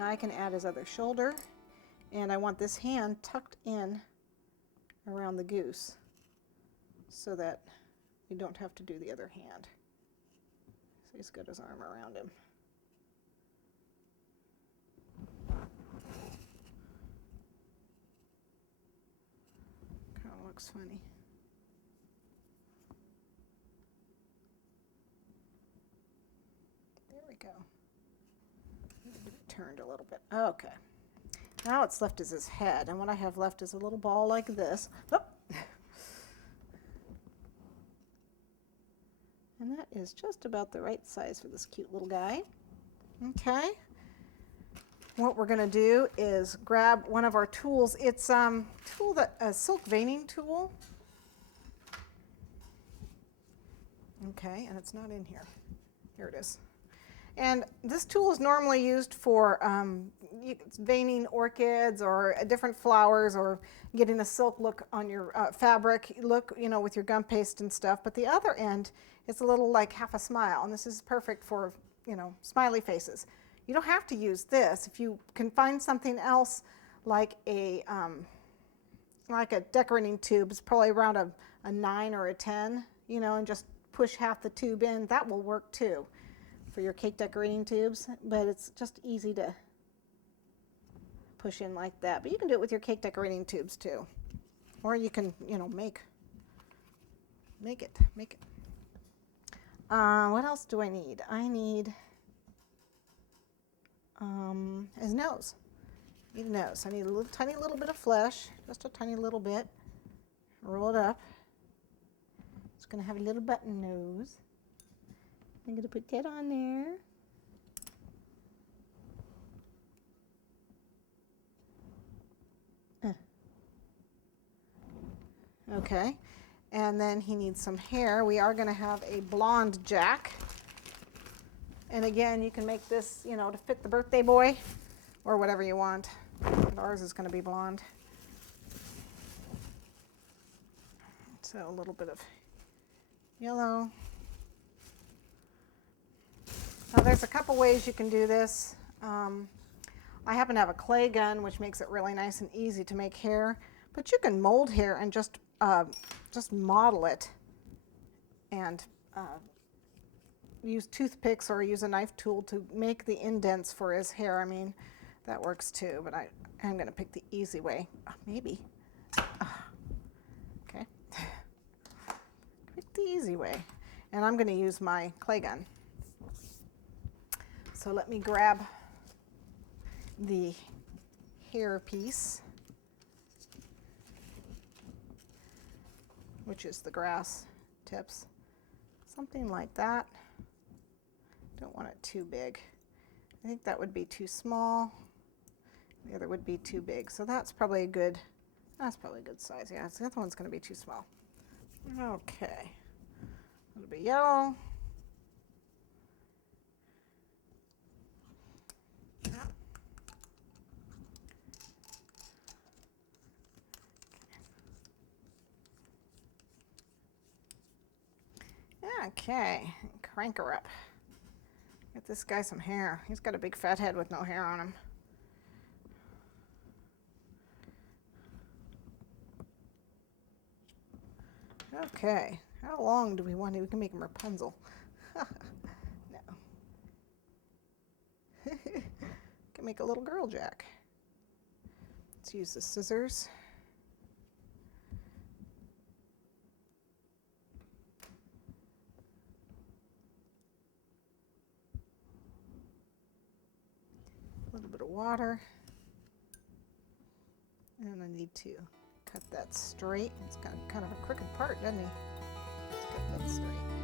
Now I can add his other shoulder, and I want this hand tucked in around the goose so that you don't have to do the other hand. So he's got his arm around him. Kind of looks funny. There we go. Get it turned a little bit. Okay. Now what's left is his head, and what I have left is a little ball like this. Oh. And that is just about the right size for this cute little guy. Okay. What we're going to do is grab one of our tools. It's a silk veining tool. Okay, and it's not in here. Here it is. And this tool is normally used for veining orchids or different flowers, or getting a silk look on your fabric look, you know, with your gum paste and stuff. But the other end is a little like half a smile, and this is perfect for, you know, smiley faces. You don't have to use this. If you can find something else like a decorating tube, it's probably around a 9 or a 10, you know, and just push half the tube in, that will work too for your cake decorating tubes. But it's just easy to push in like that. But you can do it with your cake decorating tubes too, or you can, you know, make it. What else do I need? I need his nose. I need a nose. I need a little tiny little bit of flesh, just a tiny little bit. Roll it up. It's going to have a little button nose. I'm going to put that on there. Okay, and then he needs some hair. We are going to have a blonde Jack. And again, you can make this, you know, to fit the birthday boy or whatever you want. But ours is going to be blonde. So a little bit of yellow. Now there's a couple ways you can do this. I happen to have a clay gun, which makes it really nice and easy to make hair. But you can mold hair and just model it and use toothpicks or use a knife tool to make the indents for his hair. I mean, that works too, but I'm going to pick the easy way. Maybe. Okay. Pick the easy way. And I'm going to use my clay gun. So let me grab the hair piece, which is the grass tips. Something like that. Don't want it too big. I think that would be too small. The other would be too big. So that's probably a good size. Yeah, so the other one's going to be too small. Okay. A little bit yellow. Okay, crank her up. Get this guy some hair. He's got a big fat head with no hair on him. Okay, how long do we want it? We can make him Rapunzel. No. Can make a little girl Jack. Let's use the scissors. A little bit of water, and I need to cut that straight. It's got kind of a crooked part, doesn't he? Let's cut that straight.